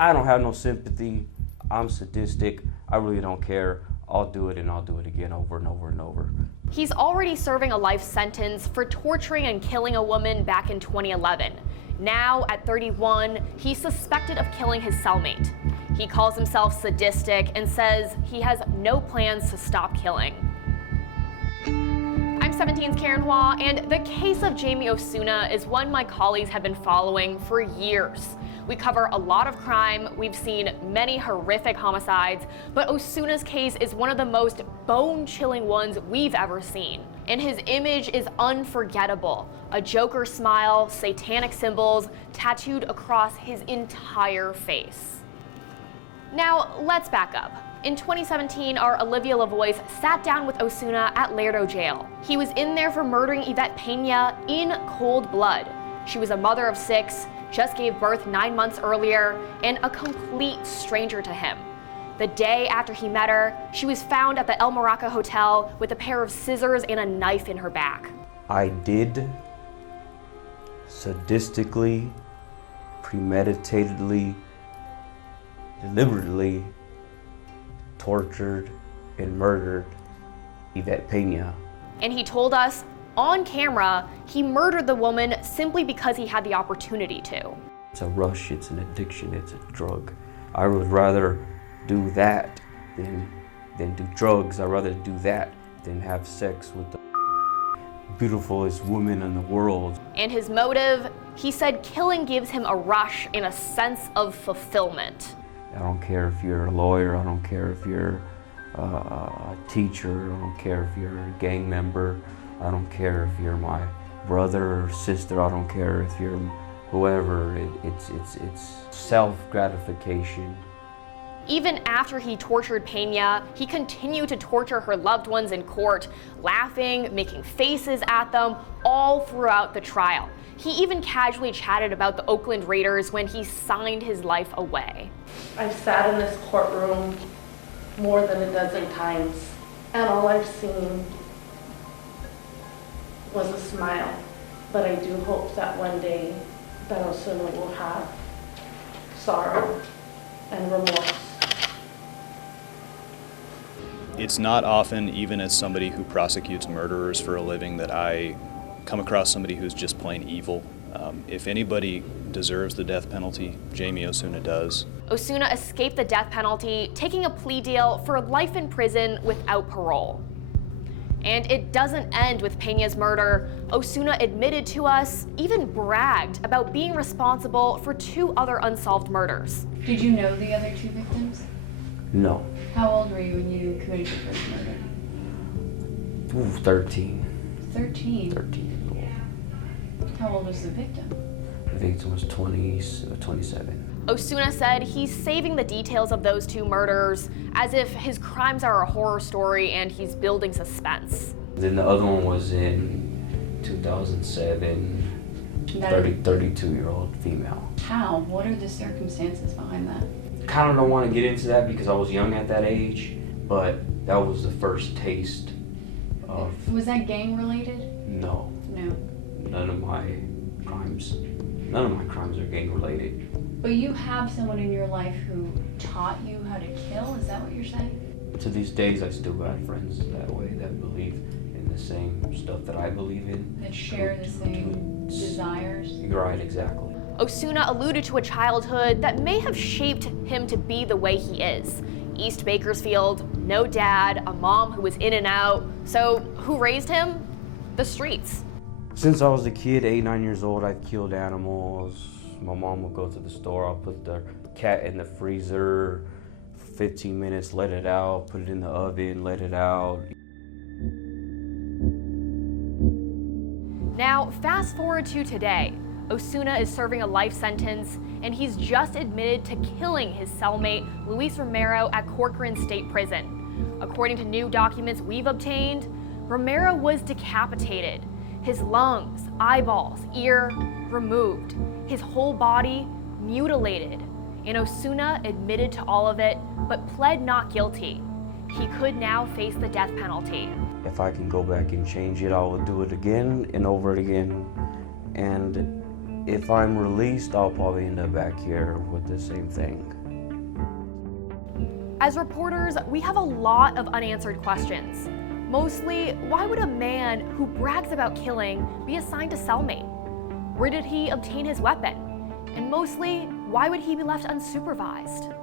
I don't have no sympathy. I'm sadistic. I really don't care. I'll do it and I'll do it again over and over and over. He's already serving a life sentence for torturing and killing a woman back in 2011. Now, at 31, he's suspected of killing his cellmate. He calls himself sadistic and says he has no plans to stop killing. I'm 17's Karen, and the case of Jaime Osuna is one my colleagues have been following for years. We cover a lot of crime, we've seen many horrific homicides, but Osuna's case is one of the most bone-chilling ones we've ever seen. And his image is unforgettable. A Joker smile, satanic symbols tattooed across his entire face. Now, let's back up. In 2017, our Olivia LaVoice sat down with Osuna at Lerdo Jail. He was in there for murdering Yvette Pena in cold blood. She was a mother of 6, just gave birth 9 months earlier, and a complete stranger to him. The day after he met her, she was found at the El Maraca Hotel with a pair of scissors and a knife in her back. I did sadistically, premeditatedly, deliberately tortured and murdered Yvette Pena. And he told us, on camera, he murdered the woman simply because he had the opportunity to. It's a rush, it's an addiction, it's a drug. I would rather do that than do drugs. I'd rather do that than have sex with the beautifulest woman in the world. And his motive, he said killing gives him a rush and a sense of fulfillment. I don't care if you're a lawyer, I don't care if you're a teacher, I don't care if you're a gang member, I don't care if you're my brother or sister, I don't care if you're whoever, it's self-gratification. Even after he tortured Pena, he continued to torture her loved ones in court, laughing, making faces at them, all throughout the trial. He even casually chatted about the Oakland Raiders when he signed his life away. I've sat in this courtroom more than a dozen times, and all I've seen was a smile. But I do hope that one day that Osuna will have sorrow and remorse. It's not often, even as somebody who prosecutes murderers for a living, that I come across somebody who's just plain evil. If anybody deserves the death penalty, Jaime Osuna does. Osuna escaped the death penalty, taking a plea deal for life in prison without parole. And it doesn't end with Pena's murder. Osuna admitted to us, even bragged about being responsible for 2 other unsolved murders. Did you know the other 2 victims? No. How old were you when you committed your first murder? 13. 13? 13 years old. How old was the victim? The victim was 27. Osuna said he's saving the details of those 2 murders as if his crimes are a horror story and he's building suspense. Then the other one was in 2007, 32-year-old female. How? What are the circumstances behind that? Kind of don't want to get into that because I was young at that age, but that was the first taste of... Was that gang related? No. No. None of my crimes are gang related. But you have someone in your life who taught you how to kill? Is that what you're saying? To these days, I still got friends that way that believe in the same stuff that I believe in. That share the same desires? You're right, exactly. Osuna alluded to a childhood that may have shaped him to be the way he is. East Bakersfield, no dad, a mom who was in and out. So who raised him? The streets. Since I was a kid, 8, 9 years old, I've killed animals. My mom would go to the store, I'll put the cat in the freezer, 15 minutes, let it out, put it in the oven, let it out. Now, fast forward to today. Osuna is serving a life sentence, and he's just admitted to killing his cellmate, Luis Romero, at Corcoran State Prison. According to new documents we've obtained, Romero was decapitated. His lungs, eyeballs, ear removed. His whole body mutilated. And Osuna admitted to all of it, but pled not guilty. He could now face the death penalty. If I can go back and change it, I will do it again and over again. And if I'm released, I'll probably end up back here with the same thing. As reporters, we have a lot of unanswered questions. Mostly, why would a man who brags about killing be assigned a cellmate? Where did he obtain his weapon? And mostly, why would he be left unsupervised?